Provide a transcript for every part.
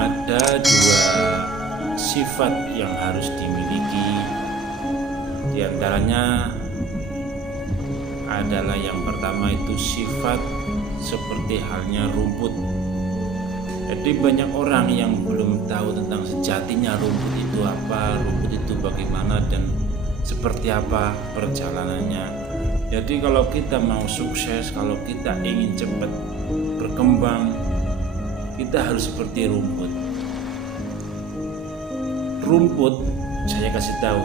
Ada dua sifat yang harus dimiliki. Di antaranya adalah yang pertama itu sifat seperti halnya rumput. Jadi banyak orang yang belum tahu tentang sejatinya rumput itu apa, rumput itu bagaimana dan seperti apa perjalanannya. Jadi kalau kita mau sukses, kalau kita ingin cepat berkembang, kita harus seperti rumput. Rumput, saya kasih tahu,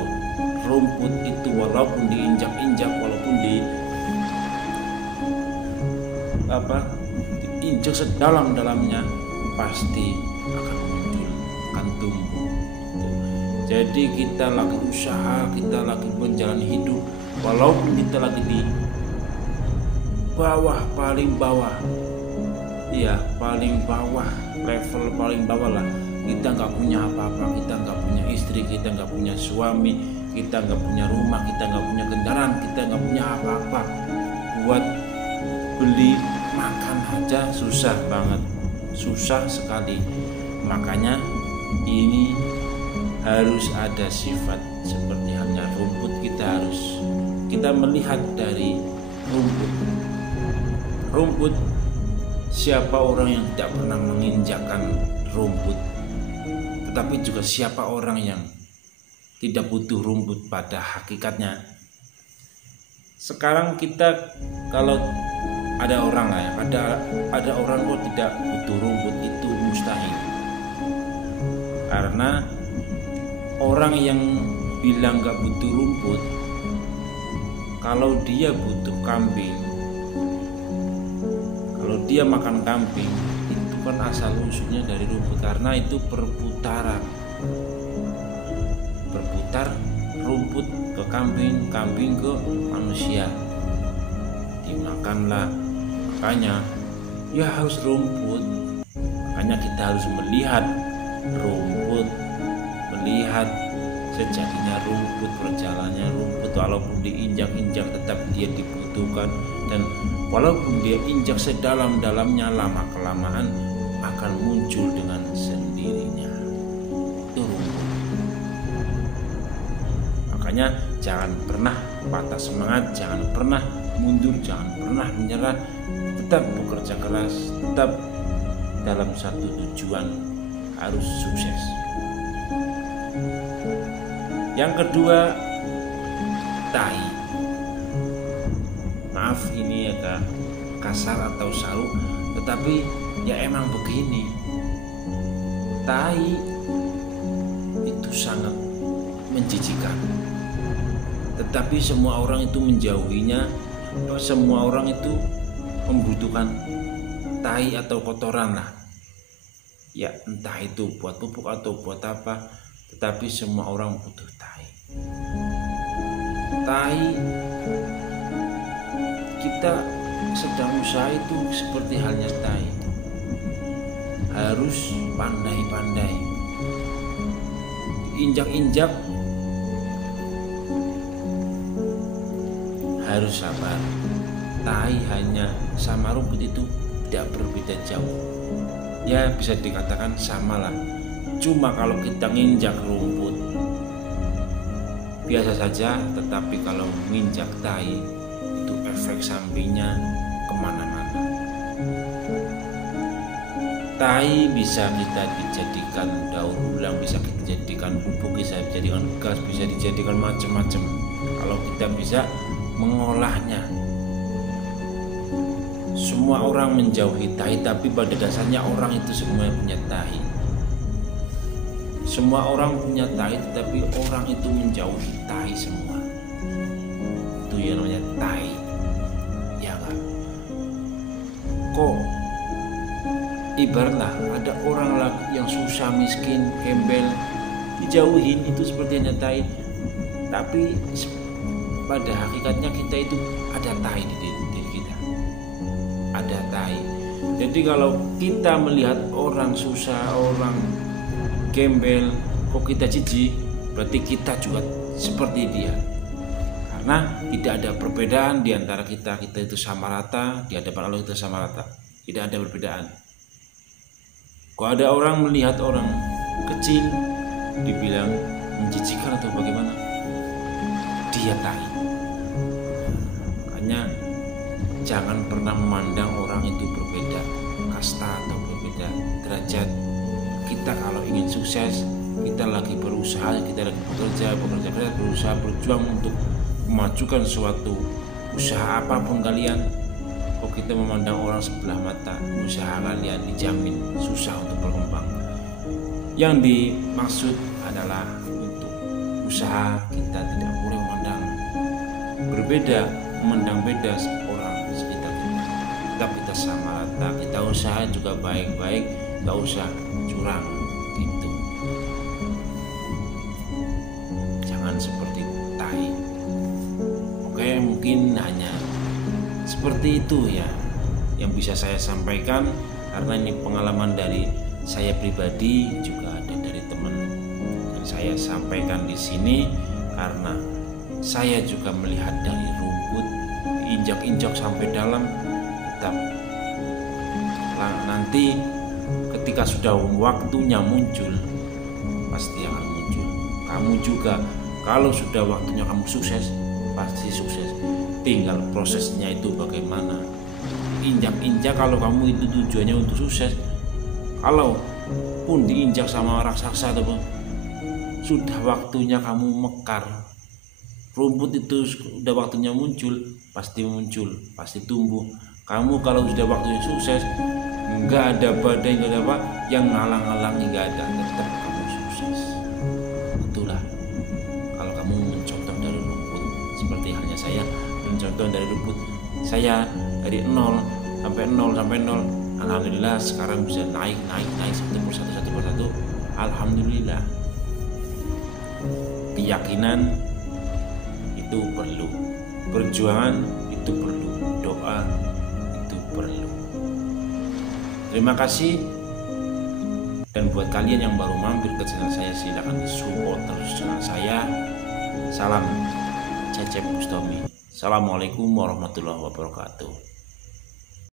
rumput itu walaupun diinjak-injak, walaupun diinjak sedalam-dalamnya, pasti akan muncul, akan tumbuh. Jadi kita lagi usaha, kita lagi menjalani hidup, walaupun kita lagi di bawah, paling bawah, ya paling bawah, level paling bawah lah. Kita nggak punya apa-apa, kita nggak punya istri, kita nggak punya suami, kita nggak punya rumah, kita nggak punya kendaraan, kita nggak punya apa-apa. Buat beli makan aja susah banget, susah sekali. Makanya ini harus ada sifat seperti halnya rumput. Kita melihat dari rumput. Siapa orang yang tidak pernah menginjakkan rumput? Tetapi juga siapa orang yang tidak butuh rumput pada hakikatnya? Sekarang kita kalau ada orang lah ya, ada orang kok tidak butuh rumput, itu mustahil. Karena orang yang bilang gak butuh rumput, kalau dia butuh kambing, kalau dia makan kambing, itu kan asal usulnya dari rumput. Karena itu berputar rumput ke kambing, kambing ke manusia, dimakanlah. Makanya ya harus rumput. Makanya kita harus melihat rumput, melihat sejatinya rumput, perjalanannya rumput. Walaupun diinjak-injak tetap dia dibutuhkan, dan walaupun dia injak sedalam-dalamnya, lama kelamaan akan muncul dengan sendirinya. Itu rumput. Makanya jangan pernah patah semangat, jangan pernah mundur, jangan pernah menyerah. Tetap bekerja keras, tetap dalam satu tujuan, harus sukses. Yang kedua, tahi. Maaf ini agak kasar atau saru, tetapi ya emang begini. Tahi itu sangat menjijikan, tetapi semua orang itu menjauhinya. Semua orang itu membutuhkan tahi atau kotoran lah, ya entah itu buat pupuk atau buat apa, tetapi semua orang butuh tahi. Tahi, kita sedang usaha itu seperti halnya tahi, harus pandai-pandai, injak-injak harus sabar. Tahi hanya sama rumput itu tidak berbeda jauh, ya bisa dikatakan samalah. Cuma kalau kita nginjak rumput biasa saja, tetapi kalau menginjak tahi itu efek sampingnya kemana-mana. Tahi bisa kita dijadikan daur ulang, bisa kita jadikan pupuk, bisa dijadikan gas, bisa dijadikan macam-macam kalau kita bisa mengolahnya. Semua orang menjauhi tahi, tapi pada dasarnya orang itu semua punya tahi. Semua orang punya tahi, tetapi orang itu menjauhi tahi semua. Itu yang namanya tahi, ya kan? Kok ibaratlah ada orang lagi yang susah, miskin, gembel, dijauhin, itu sepertinya tahi. Tapi pada hakikatnya kita itu ada tahi di diri kita, ada tahi. Jadi kalau kita melihat orang susah, orang gembel, kok kita jijik, berarti kita juga seperti dia. Karena tidak ada perbedaan di antara kita itu sama rata, di hadapan Allah kita sama rata, tidak ada perbedaan. Kalau ada orang melihat orang kecil dibilang menjijikan atau bagaimana, dia tahi. Makanya jangan pernah memandang orang itu berbeda kasta atau berbeda derajat. Kita kalau ingin sukses, kita lagi berusaha, kita lagi bekerja, berusaha, berjuang untuk memajukan suatu usaha apapun kalian. Kalau kita memandang orang sebelah mata, usaha kalian dijamin susah untuk berkembang. Yang dimaksud adalah untuk usaha kita tidak boleh memandang berbeda, memandang beda orang sekitar kita. Tetap kita sama rata, kita usaha juga baik-baik, gak usah curang gitu. Jangan seperti tahi. Oke, mungkin hanya seperti itu ya yang bisa saya sampaikan, karena ini pengalaman dari saya pribadi, juga ada dari teman, dan saya sampaikan di sini karena saya juga melihat dari rumput diinjak-injak sampai dalam. Tetap nanti ketika sudah waktunya muncul, pasti akan muncul. Kamu juga kalau sudah waktunya kamu sukses, pasti sukses. Tinggal prosesnya itu bagaimana. Injak-injak kalau kamu itu tujuannya untuk sukses. Kalau pun diinjak sama raksasa ataupun sudah waktunya kamu mekar, rumput itu sudah waktunya muncul, pasti tumbuh. Kamu kalau sudah waktunya sukses, nggak ada badai, nggak ada apa yang ngalang-ngalangi, nggak ada, tetap kamu sukses. Itulah kalau kamu mencontoh dari rumput, seperti halnya saya mencontoh dari rumput. Saya dari 0 sampai 0, alhamdulillah sekarang bisa naik satu persatu. Alhamdulillah. Keyakinan itu perlu, perjuangan itu perlu, doa itu perlu. Terima kasih. Dan buat kalian yang baru mampir ke channel saya, silakan support terus channel saya. Salam Cecep Bustami. Assalamualaikum warahmatullahi wabarakatuh.